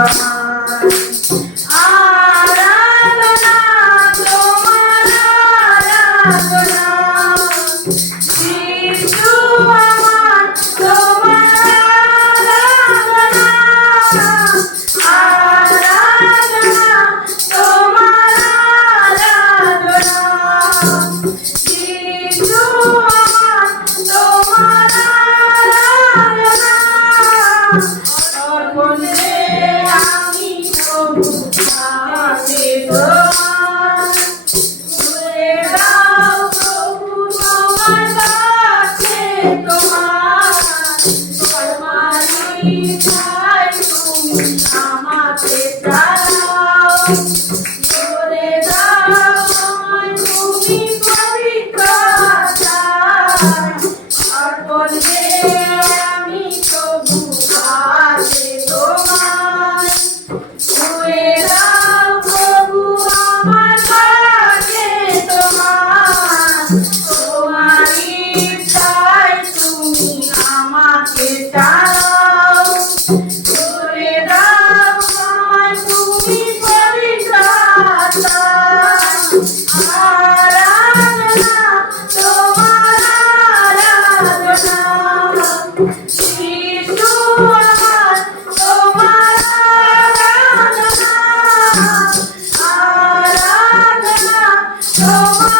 Thank you. You. So